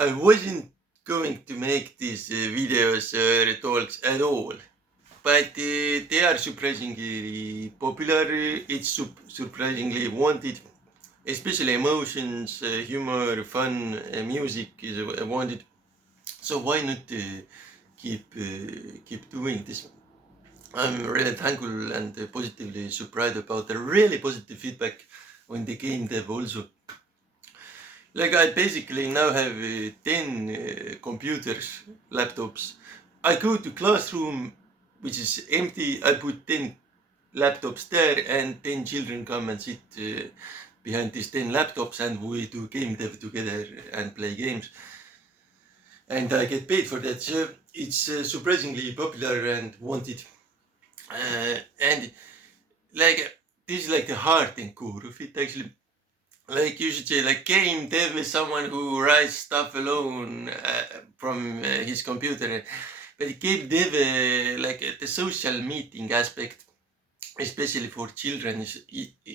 I wasn't going to make these videos or talks at all, but they are surprisingly popular. It's surprisingly wanted, especially emotions, humor, fun, music is wanted. So why not keep doing this? I'm really thankful and positively surprised about the really positive feedback on the game dev also. Like I basically now have 10 computers, laptops. I go to classroom, which is empty. I put 10 laptops there and 10 children come and sit behind these 10 laptops and we do game dev together and play games. And I get paid for that. So it's surprisingly popular and wanted. And like this is like the heart and core of it actually. Like you should say, like game dev is someone who writes stuff alone from his computer. But game dev, the social meeting aspect, especially for children, is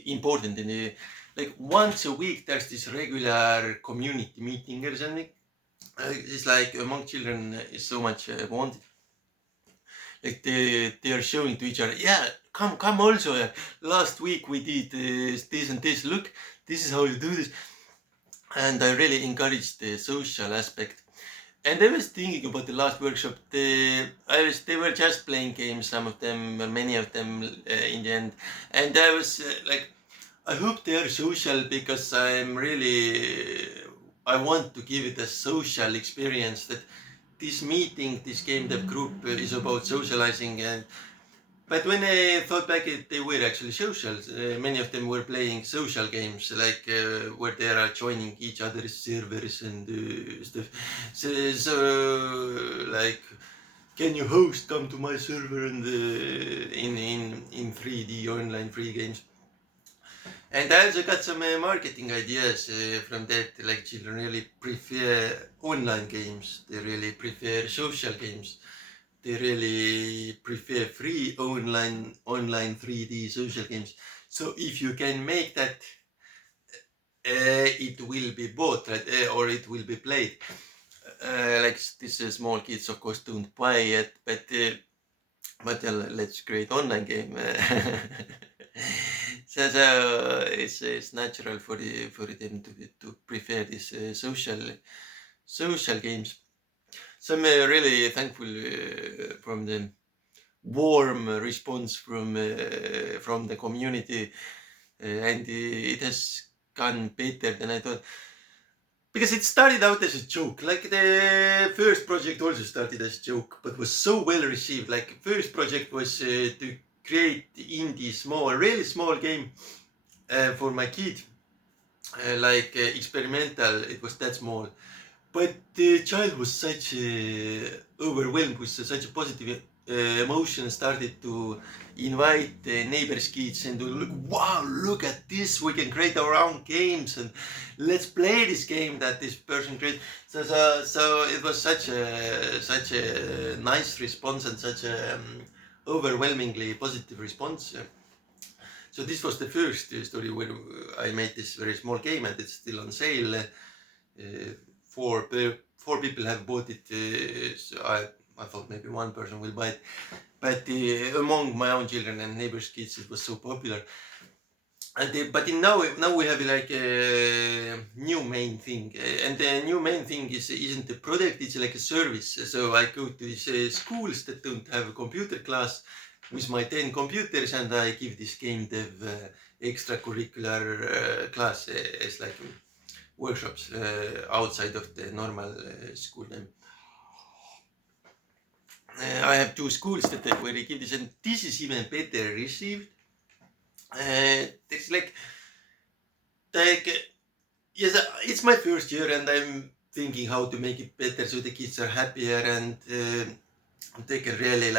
important. And like once a week, there's this regular community meeting or something. It's like among children is so much wanted. Like they are showing to each other, yeah, come also. Last week we did this and this. Look, this is how you do this. And I really encouraged the social aspect. And I was thinking about the last workshop. They were just playing games, some of them, many of them in the end. And I was like, I hope they are social because I want to give it a social experience that this meeting, this game dev group is about socializing. But when I thought back, they were actually social. Many of them were playing social games, like where they are joining each other's servers and stuff. So, like, can you host? Come to my server and in 3D online free games. And I also got some marketing ideas from that. Like children really prefer online games. They really prefer social games. They really prefer free online 3D social games. So if you can make that, it will be bought, right? Or it will be played. Like these small kids, of course, don't buy it, but let's create online game. So it's natural for them to prefer these social games. So I'm really thankful from the warm response from the community, and it has gone better than I thought. Because it started out as a joke. Like the first project also started as a joke, but was so well received. Like first project was to create really small game for my kid, experimental. It was that small. But the child was such overwhelmed with such a positive emotion, started to invite the neighbors' kids and to look, wow, look at this, we can create our own games and let's play this game that this person created. So it was such a nice response and such a overwhelmingly positive response. So this was the first story where I made this very small game and it's still on sale. Four people have bought it. So I thought maybe one person will buy it, but among my own children and neighbors' kids, it was so popular. And but now we have like a new main thing, and the new main thing isn't the product; it's like a service. So I go to these schools that don't have a computer class with my 10 computers, and I give this game dev extracurricular class as like workshops outside of the normal school name. I have 2 schools where they give this, and this is even better received. It's like yes, it's my first year, and I'm thinking how to make it better so the kids are happier and they can really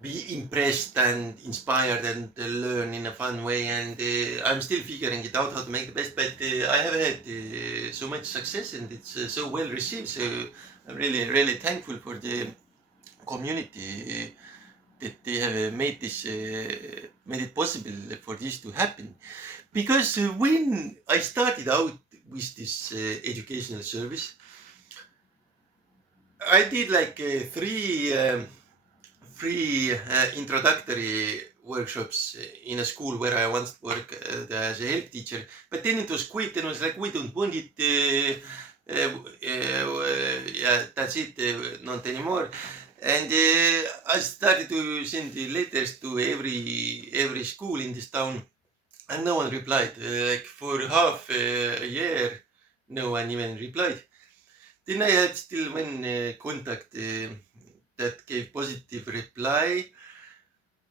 be impressed and inspired and learn in a fun way. And I'm still figuring it out how to make the best, but I have had so much success and it's so well received. So I'm really, really thankful for the community that they have made it possible for this to happen. Because when I started out with this educational service. I did like three introductory workshops in a school where I once worked as a help teacher, but then it was quit and I was like, we don't want it. Yeah, that's it, not anymore. And I started to send letters to every school in this town, and no one replied. Like for half a year, no one even replied. Then I had still one contact that gave positive reply,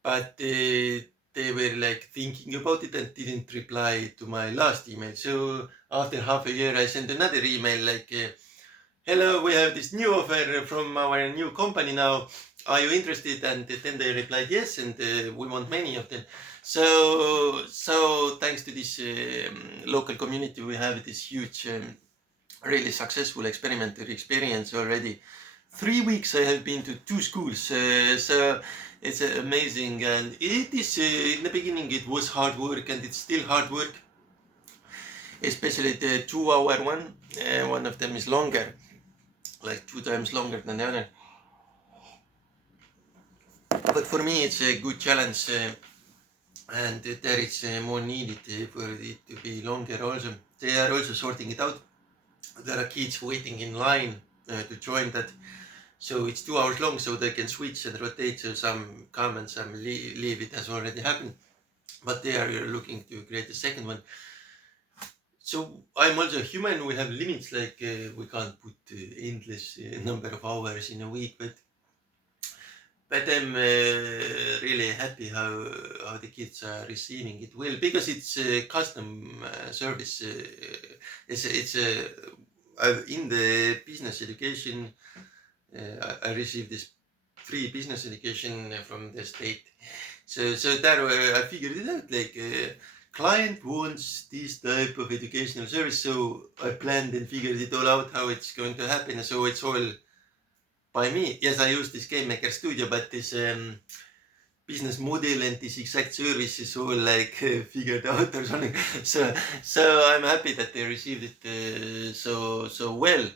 but they were like thinking about it and didn't reply to my last email. So after half a year, I sent another email like, hello, we have this new offer from our new company now. Are you interested? And then they replied yes, and we want many of them. So thanks to this local community, we have this huge, really successful experimental experience already. 3 weeks I have been to 2 schools, so it's amazing. And it is in the beginning it was hard work, and it's still hard work, especially the 2-hour one. One of them is longer, like 2 times longer than the other. But for me it's a good challenge, and there is more needed for it to be longer also. They are also sorting it out. There are kids waiting in line to join that. So it's 2 hours long, so they can switch and rotate. So some come and some leave. It has already happened, but they are looking to create a second one. So I'm also human. We have limits, like we can't put endless number of hours in a week, but I'm really happy how the kids are receiving it well, because it's a custom service. It's in the business education. I received this free business education from the state. So there I figured it out, like client wants this type of educational service. So I planned and figured it all out how it's going to happen. So it's all by me. Yes, I use this Game Maker Studio, but this business model and this exact service is all like figured out or something. So I'm happy that they received it so well.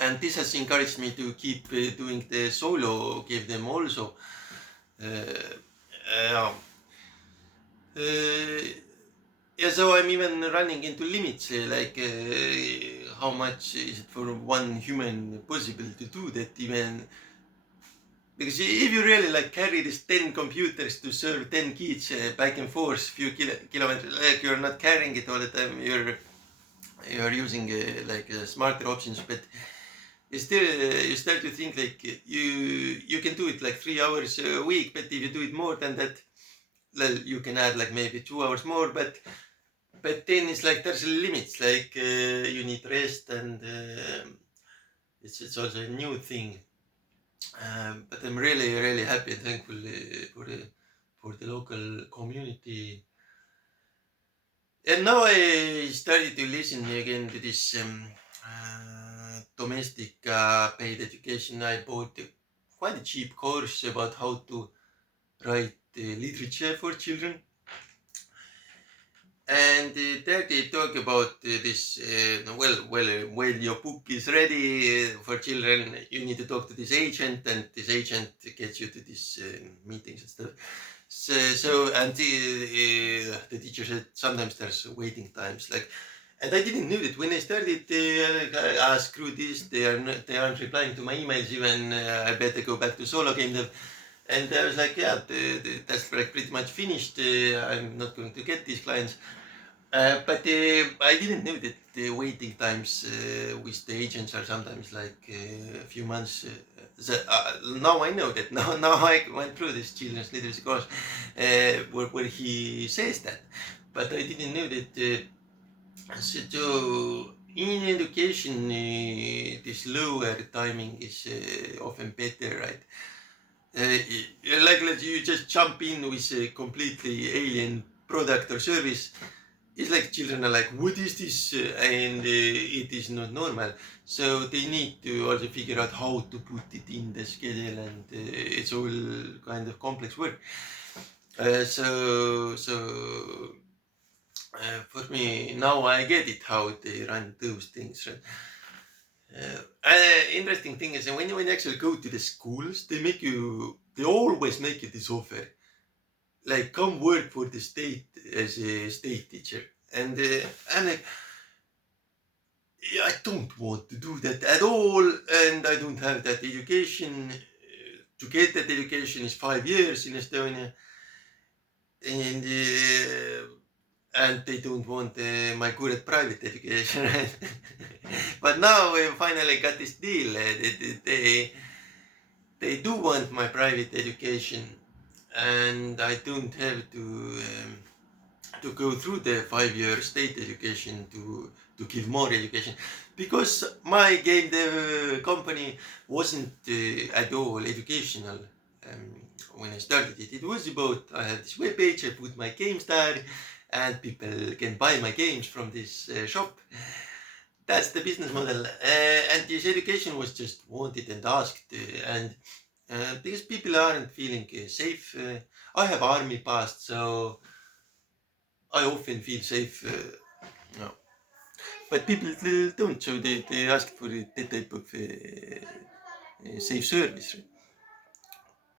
And this has encouraged me to keep doing the solo, give them also. Yeah, so I'm even running into limits, like how much is it for one human possible to do that even? Because if you really like carry these 10 computers to serve 10 kids back and forth few kilometers, like you're not carrying it all the time, you're using like smarter options, but you start to think like you can do it like 3 hours a week, but if you do it more than that, well, you can add like maybe 2 hours more, but then it's like there's limits, like you need rest, and it's also a new thing. But I'm really happy and thankful for the local community. And now I started to listen again to this domestic paid education. I bought quite a cheap course about how to write literature for children. And there they talk about this, when your book is ready for children, you need to talk to this agent, and this agent gets you to these meetings and stuff. So and the teacher said sometimes there's waiting times, like, and I didn't know that when I started. Screw this, they aren't replying to my emails even. I better go back to solo game dev. And I was like, yeah, that's like pretty much finished. I'm not going to get these clients. But I didn't know that the waiting times with the agents are sometimes like a few months. Now I know that. Now I went through this children's literacy course where he says that. But I didn't know that. So in education, this lower timing is often better, right? Like you just jump in with a completely alien product or service. It's like children are like, what is this? And it is not normal. So they need to also figure out how to put it in the schedule, and it's all kind of complex work. So For me, now I get it how they run those things, right? Interesting thing is when you actually go to the schools, they always make you this offer, like come work for the state as a state teacher. And I'm like, yeah, I don't want to do that at all, and I don't have that education. To get that education is 5 years in Estonia, and they don't want my good private education. But now we finally got this deal. They do want my private education, and I don't have to go through the 5 year state education to give more education, because my game dev company wasn't at all educational. When I started it, it was about I had this web page, I put my games there, and people can buy my games from this shop. That's the business model, and this education was just wanted and asked, and because people aren't feeling safe. I have army past, so I often feel safe. No. But people don't, so they ask for that type of safe service. Right?